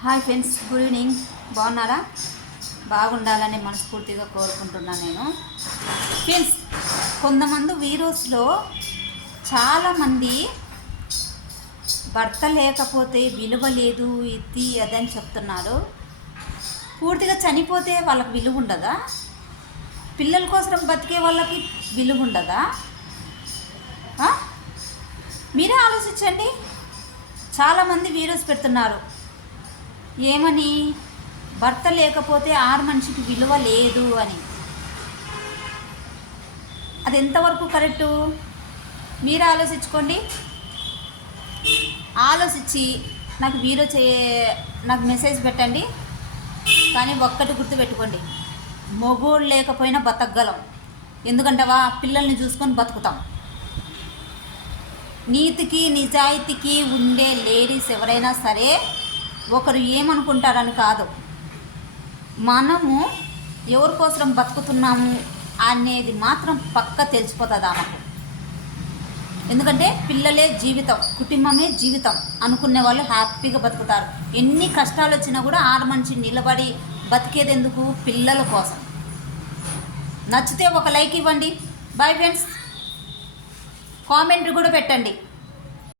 Hi friends, good evening. బాగున్నారా? బాగుండాలని మనస్ఫూర్తిగా కోరుకుంటున్నాను నేను. ఫ్రెండ్స్, కొంతమంది వీడియోస్లో చాలామంది భర్త లేకపోతే విలువ లేదు, ఇది అదని చెప్తున్నారు. పూర్తిగా చనిపోతే వాళ్ళకి విలువ ఉండదా? పిల్లల కోసం బతికే వాళ్ళకి విలువ ఉండదా? మీరే ఆలోచించండి. చాలామంది వీడియోస్ పెడుతున్నారు ఏమని, భర్త లేకపోతే మనిషికి విలువ లేదు అని. అది ఎంతవరకు కరెక్టు? మీరు ఆలోచించుకోండి. ఆలోచించి నాకు మెసేజ్ పెట్టండి. కానీ ఒక్కటి గుర్తుపెట్టుకోండి, మొగోళ్ళు లేకపోయినా బతకగలం. ఎందుకంటవా, పిల్లల్ని చూసుకొని బతుకుతాం. నీతికి నిజాయితీకి ఉండే లేడీస్ ఎవరైనా సరే ఒకరు ఏమనుకుంటారని కాదు, మనము ఎవరి కోసం బతుకుతున్నాము అనేది మాత్రం పక్క తెలిసిపోతుంది ఆమెకు. ఎందుకంటే పిల్లలే జీవితం, కుటుంబమే జీవితం అనుకునే వాళ్ళు హ్యాపీగా బతుకుతారు. ఎన్ని కష్టాలు వచ్చినా కూడా మనిషి నిలబడి బతికేది ఎందుకు? పిల్లల కోసం. నచ్చితే ఒక లైక్ ఇవ్వండి. Bye friends. కామెంట్ కూడా పెట్టండి.